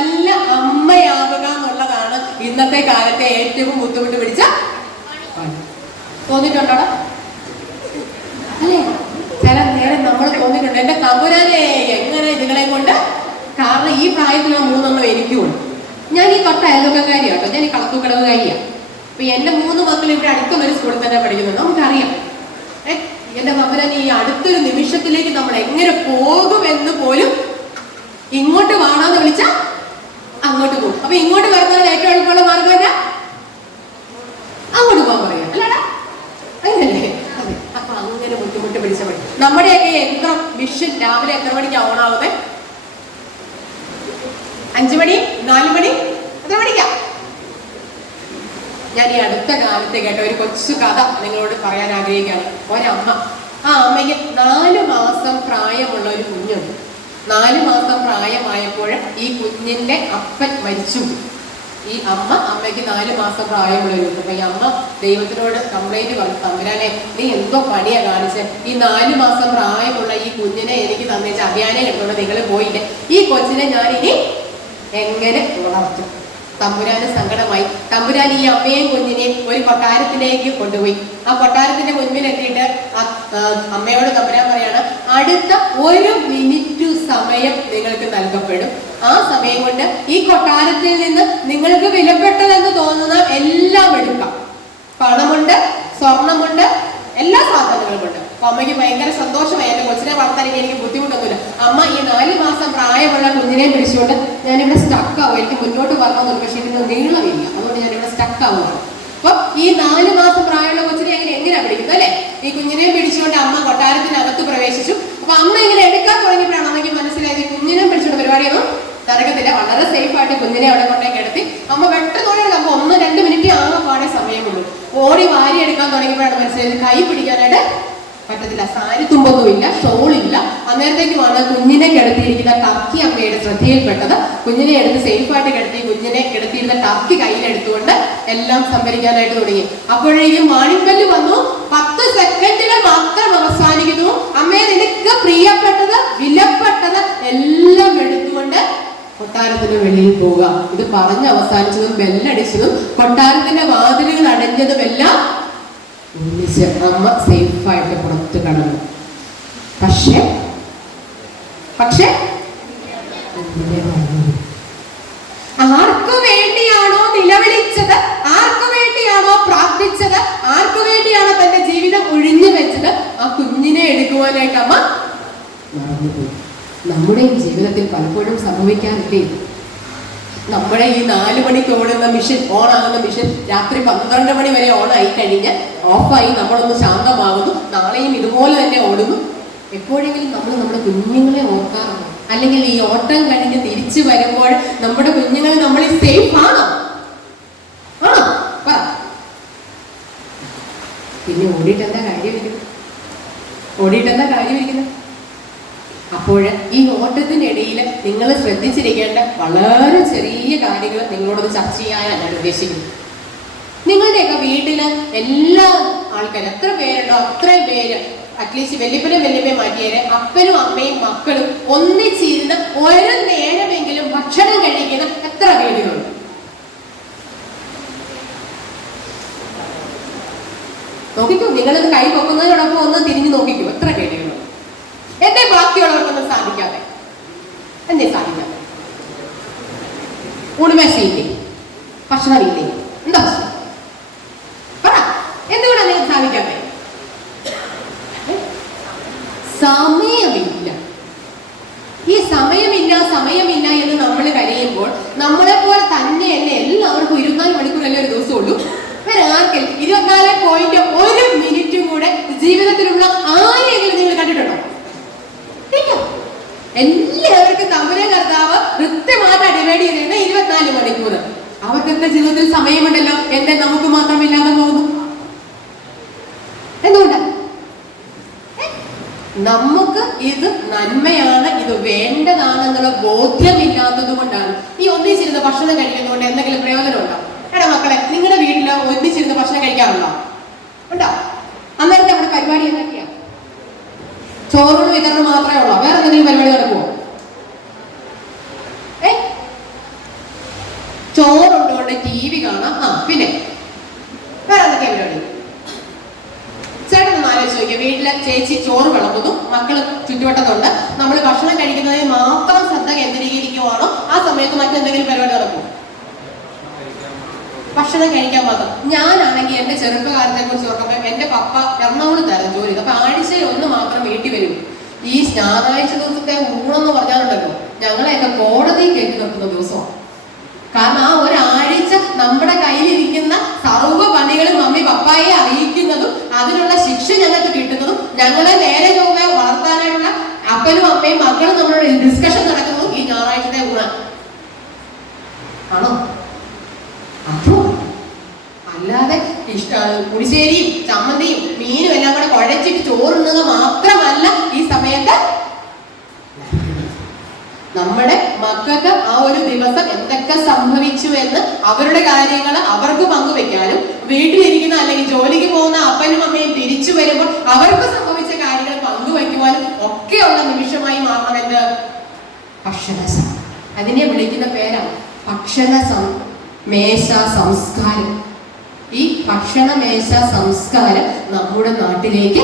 നല്ല അമ്മയാവുക എന്നുള്ളതാണ് ഇന്നത്തെ കാലത്തെ ഏറ്റവും ബുദ്ധിമുട്ട് പിടിച്ച പണി. തോന്നിയിട്ടുണ്ടോടാ? അല്ലേ? ചില നേരം നമ്മൾ തോന്നിയിട്ടുണ്ട്. എന്റെ തമ്പുരാനെ എങ്ങനെ നിങ്ങളെ കൊണ്ട്? കാരണം ഈ പ്രായത്തിൽ മൂന്നെണ്ണം എനിക്കുമുണ്ട്. ഞാൻ ഈ തൊട്ട അയൽവക്കക്കാരിയാണ് കേട്ടോ ഞാൻ ഈ കളത്തൂക്കടവുകാരിയാണ് അപ്പൊ എന്റെ മൂന്ന് മക്കൾ ഇവിടെ അടുത്തുള്ള രാവിലെ എത്ര മണിക്കാ ഓണാവുന്നത് അഞ്ചു മണി നാല് മണി എത്ര മണിക്കാ? ഞാൻ ഈ അടുത്ത കാലത്ത് കേട്ട ഒരു കൊച്ചു കഥ നിങ്ങളോട് പറയാൻ ആഗ്രഹിക്കുകയാണ്. ഒരമ്മ ആ അമ്മയ്ക്ക് നാല് മാസം പ്രായമുള്ള ഒരു കുഞ്ഞുണ്ട്. നാല് മാസം പ്രായമായപ്പോൾ ഈ കുഞ്ഞിന്റെ അപ്പൻ മരിച്ചു ഈ അമ്മ അമ്മയ്ക്ക് നാല് മാസം പ്രായമുള്ള ഒരു. അപ്പൊ ഈ അമ്മ ദൈവത്തിനോട് കംപ്ലൈന്റ് പറഞ്ഞു തമ്പുരാനെ നീ എന്തോ പണിയാ കാണിച്ചേ? ഈ നാല് മാസം പ്രായമുള്ള ഈ കുഞ്ഞിനെ എനിക്ക് തന്നേച്ച് അഭിയാനെ എടുത്തോണ്ട് നിങ്ങൾ പോയില്ലേ? ഈ കൊച്ചിനെ ഞാൻ ഇനി എങ്ങനെ വളർത്തും? തമ്പുരാന് സങ്കടമായി. തമ്പുരാൻ ഈ അമ്മയെയും കുഞ്ഞിനെയും ഒരു കൊട്ടാരത്തിലേക്ക് കൊണ്ടുപോയി. ആ കൊട്ടാരത്തിന്റെ മുൻപിലെത്തിയിട്ട് എത്തിയിട്ട് അമ്മയോട് തമ്പുരാൻ പറയാണ് അടുത്ത ഒരു മിനിറ്റ് സമയം നിങ്ങൾക്ക് നൽകപ്പെടും. ആ സമയം കൊണ്ട് ഈ കൊട്ടാരത്തിൽ നിന്ന് നിങ്ങൾക്ക് വിലപ്പെട്ടതെന്ന് തോന്നുന്ന എല്ലാം എടുക്കാം. പണമുണ്ട് സ്വർണമുണ്ട് എല്ലാ സാധനങ്ങളുമുണ്ട്. അപ്പൊ അമ്മയ്ക്ക് ഭയങ്കര സന്തോഷമായി എന്റെ കൊച്ചിനെ വളർത്താൻ ഇനി എനിക്ക് ബുദ്ധിമുട്ടൊന്നുമില്ല. അമ്മ ഈ നാല് മാസം പ്രായമുള്ള കുഞ്ഞിനെ പിടിച്ചുകൊണ്ട് ഞാനിവിടെ സ്റ്റക്ക് ആവും. എനിക്ക് മുന്നോട്ട് വരണമെന്നുണ്ട് പക്ഷേ ഇതിന് നീളമില്ല. അതുകൊണ്ട് ഞാനിവിടെ സ്റ്റക്ക് ആവുകയാണ് അപ്പൊ ഈ നാല് മാസം പ്രായമുള്ള കൊച്ചിനെ എങ്ങനെ എങ്ങനെയാ പിടിക്കുന്നത് അല്ലെ? ഈ കുഞ്ഞിനെ പിടിച്ചുകൊണ്ട് അമ്മ കൊട്ടാരത്തിനകത്ത് പ്രവേശിച്ചു. അപ്പൊ അമ്മ ഇങ്ങനെ എടുക്കാൻ തുടങ്ങിയപ്പോഴാണ് അമ്മയ്ക്ക് മനസ്സിലായത് ഈ കുഞ്ഞിനെ പിടിച്ചുകൊണ്ട് പരിപാടിയൊന്നും നടക്കത്തില്ല. വളരെ സേഫ് ആയിട്ട് കുഞ്ഞിനെ അവിടെ കൊണ്ടേ കിടത്തി. അമ്മ വെട്ടത്തോടെയാണ് അപ്പൊ ഒന്ന് രണ്ട് മിനിറ്റ് ആകെ സമയമുള്ളൂ. ഓടി വാരി എടുക്കാൻ തുടങ്ങിയപ്പോഴാണ് മനസ്സിലായത് കൈ പിടിക്കാനായിട്ട് പറ്റത്തില്ല. സാരി തുമ്പൊന്നുമില്ല ഷോളില്ല അന്നേരത്തേക്കുമാണ് കുഞ്ഞിനെ കിടത്തിയിരിക്കുന്ന ടക്കി അമ്മയുടെ ശ്രദ്ധയിൽപ്പെട്ടത്. കുഞ്ഞിനെ എടുത്ത് സേഫായിട്ട് കിടത്തി കുഞ്ഞിനെ കിടത്തിയിരുന്ന ടക്കി കയ്യിലെടുത്തുകൊണ്ട് എല്ലാം സംഭരിക്കാനായിട്ട് തുടങ്ങി. അപ്പോഴേക്കും മാണിക്കല്ല് വന്നു. പത്ത് സെക്കൻഡിൽ മാത്രം അവസാനിക്കുന്നു. അമ്മയെ നിനക്ക് പ്രിയപ്പെട്ടത് എടുത്തുകൊണ്ട് കൊട്ടാരത്തിന് വെളിയിൽ പോവുക. ഇത് പറഞ്ഞ് അവസാനിച്ചതും ബെല്ലടിച്ചതും കൊട്ടാരത്തിന്റെ വാതിലുകൾ അടഞ്ഞതും എല്ലാം ഒന്നിച്ച് അമ്മ സേഫായിട്ട് പുറത്ത് കടന്നു. പക്ഷെ പക്ഷേ. ആർക്കു വേണ്ടിയാണോ നിലവിളിച്ചത്? ആർക്കു വേണ്ടിയാണോ പ്രാർത്ഥിച്ചത്? ആർക്കു വേണ്ടിയാണോ തന്റെ ജീവിതം ഒഴിഞ്ഞു വെച്ചത്? ആ കുഞ്ഞിനെ എടുക്കുവാനായിട്ട് അമ്മ മറന്നുപോയി. നമ്മുടെയും ജീവിതത്തിൽ പലപ്പോഴും സംഭവിക്കാറില്ലേ? നമ്മുടെ ഈ നാല് മണിക്ക് ഓടുന്ന മിഷൻ ഓൺ ആകുന്ന മിഷൻ രാത്രി പന്ത്രണ്ട് മണി വരെ ഓൺ ആയി കഴിഞ്ഞ് ഓഫായി നമ്മളൊന്ന് ശാന്തമാകുന്നു നാളെയും ഇതുപോലെ തന്നെ ഓടുന്നു. എപ്പോഴെങ്കിലും നമ്മൾ നമ്മുടെ കുഞ്ഞുങ്ങളെ ഓർക്കാറുണ്ടോ? അല്ലെങ്കിൽ ഈ ഓട്ടം കഴിഞ്ഞ് തിരിച്ചു വരുമ്പോൾ നമ്മുടെ കുഞ്ഞുങ്ങൾ നമ്മൾ സേഫ് ആണോ? ആണോ? പിന്നെ ഓടിയിട്ട് എന്താ കാര്യമിരിക്കുന്നത് ഓടിയിട്ട് എന്താ കാര്യമിരിക്കുന്നത് അപ്പോൾ ഈ ഓട്ടത്തിനിടയിൽ നിങ്ങൾ ശ്രദ്ധിച്ചിരിക്കേണ്ട വളരെ ചെറിയ കാര്യങ്ങൾ നിങ്ങളോട് ചർച്ച ചെയ്യാനാണ് ഞാൻ ഉദ്ദേശിക്കുന്നത് നിങ്ങളുടെയൊക്കെ വീട്ടിൽ എല്ലാ ആൾക്കാരും എത്ര പേരുണ്ടോ അത്രയും പേര് അറ്റ്ലീസ്റ്റ് വലിയപ്പനെ വലിയപ്പനെ മാറ്റിയേര് അപ്പനും അമ്മയും മക്കളും ഒന്നിച്ചിരുന്ന് ഒരു നേരമെങ്കിലും ഭക്ഷണം കഴിക്കുന്ന എത്ര വീടുകളുണ്ട് നോക്കിക്കോ നിങ്ങളത് കൈ പൊക്കുന്നതിനോടൊപ്പം ഒന്ന് തിരിഞ്ഞു നോക്കിക്കോ എത്ര വീടുകളുണ്ട് എന്തേ ബാക്കിയുള്ളവർക്കൊന്നും സാധിക്കാതെ എന്തേ സാധിക്കാതെ ഊണുമേശയില്ലേ ഭക്ഷണമില്ലേ എന്താ പറ. എന്തുകൊണ്ടാണ് നിങ്ങൾക്ക് സാധിക്കാതെ? സമയമില്ല. ഈ സമയമില്ല സമയമില്ല എന്ന് നമ്മൾ കഴിയുമ്പോൾ നമ്മളെ പോലെ തന്നെയല്ലേ എല്ലാവർക്കും ഇരുപത്തിനാല് മണിക്കൂറല്ലേ ഒരു ദിവസം ഒരു മിനിറ്റും കൂടെ ജീവിതത്തിലുള്ള ആരെങ്കിലും നിങ്ങൾ കണ്ടിട്ടുണ്ടോ? അവർക്കൊക്കെ ജീവിതത്തിൽ സമയമുണ്ടല്ലോ. എന്റെ നമുക്ക് മാത്രമില്ലാതെ പോകുന്നു എന്തുകൊണ്ട്? നമുക്ക് ഇത് നന്മയാണ് ഇത് വേണ്ടതാണെന്നുള്ള ബോധ്യമില്ലാത്തത് കൊണ്ടാണ്. ഈ ഒന്നിച്ചിരുന്ന് ഭക്ഷണം കഴിക്കുന്നതുകൊണ്ട് എന്തെങ്കിലും പ്രയോജനം ഉണ്ടോ എടാ മക്കളെ നിങ്ങളുടെ വീട്ടിൽ ഒന്നിച്ചിരുന്ന് ഭക്ഷണം കഴിക്കാറുണ്ടോ? ഉണ്ടോ? അന്നേരത്തെ നമ്മുടെ പരിപാടി എന്തൊക്കെയാ? ചോറോട് വിതരണം മാത്രമേ ഉള്ളൂ? വേറെ എന്തെങ്കിലും പരിപാടി നടക്കുമോ ആ പിന്നെ. വേറെ എന്തൊക്കെയാ പരിപാടി? ചേട്ടനൊന്ന് ആലോചിച്ച് നോക്കിയ. വീട്ടിലെ ചേച്ചി ചോറ് വിളമ്പുന്നു. മക്കൾ ചുറ്റുവട്ടത്തുണ്ട്. നമ്മൾ ഭക്ഷണം കഴിക്കുന്നതിന് മാത്രം ശ്രദ്ധ കേന്ദ്രീകരിക്കുവാണോ? ആ സമയത്ത് മറ്റെന്തെങ്കിലും പരിപാടി നടക്കും ഭക്ഷണം കഴിക്കാൻ മാത്രം. ഞാനാണെങ്കിൽ എന്റെ ചെറുപ്പകാലത്തെ കുറിച്ച് ഓർക്കുമ്പോൾ എന്റെ പപ്പ എറണാകുളത്തായിരുന്നു ജോലി. അപ്പൊ ആഴ്ചയിൽ ഒന്ന് മാത്രം വീട്ടിൽ വരും. ഈ ഞായറാഴ്ച ദിവസത്തെ ഊണെന്ന് പറഞ്ഞാലുണ്ടല്ലോ ഞങ്ങളെയൊക്കെ കോടതി കേട്ടി നിർത്തുന്ന ദിവസമാണ്. കാരണം ആ നമ്മുടെ കയ്യിലിരിക്കുന്ന സർവ പണികളും മമ്മി പപ്പായെ അറിയിക്കുന്നതും അതിനുള്ള ശിക്ഷ ഞങ്ങൾക്ക് കിട്ടുന്നതും ഞങ്ങളെ നേരെ ചൊവ്വെ വളർത്താനായിട്ടുള്ള അപ്പനും അമ്മയും മക്കളും നമ്മളോട് ഡിസ്കഷൻ നടക്കുന്നതും ഈ ഞായറാഴ്ചത്തെ ഗുണ ആണോ? അപ്പോ അല്ലാതെ ഇഷ്ട പുളിശ്ശേരിയും ചമ്മന്തിയും മീനും എല്ലാം കൂടെ കുഴച്ചിട്ട് ചോറുന്നത് മാത്രമല്ല ഈ സമയത്ത് നമ്മുടെ മക്കൾക്ക് ആ ഒരു ദിവസം എന്തൊക്കെ സംഭവിച്ചു എന്ന് അവരുടെ കാര്യങ്ങൾ അവർക്ക് പങ്കുവെക്കാനും വീട്ടിലിരിക്കുന്ന അല്ലെങ്കിൽ ജോലിക്ക് പോകുന്ന അപ്പനും അമ്മയും തിരിച്ചു വരുമ്പോൾ അവർക്ക് സംഭവിച്ച കാര്യങ്ങൾ പങ്കുവെക്കുവാനും ഒക്കെയുള്ള നിമിഷമായി മാറണം എന്ത് ഭക്ഷണസം അതിനെ വിളിക്കുന്ന പേരാണ് ഭക്ഷണസം മേശ സംസ്കാരം. ഈ ഭക്ഷണമേശ സംസ്കാരം നമ്മുടെ നാട്ടിലേക്ക്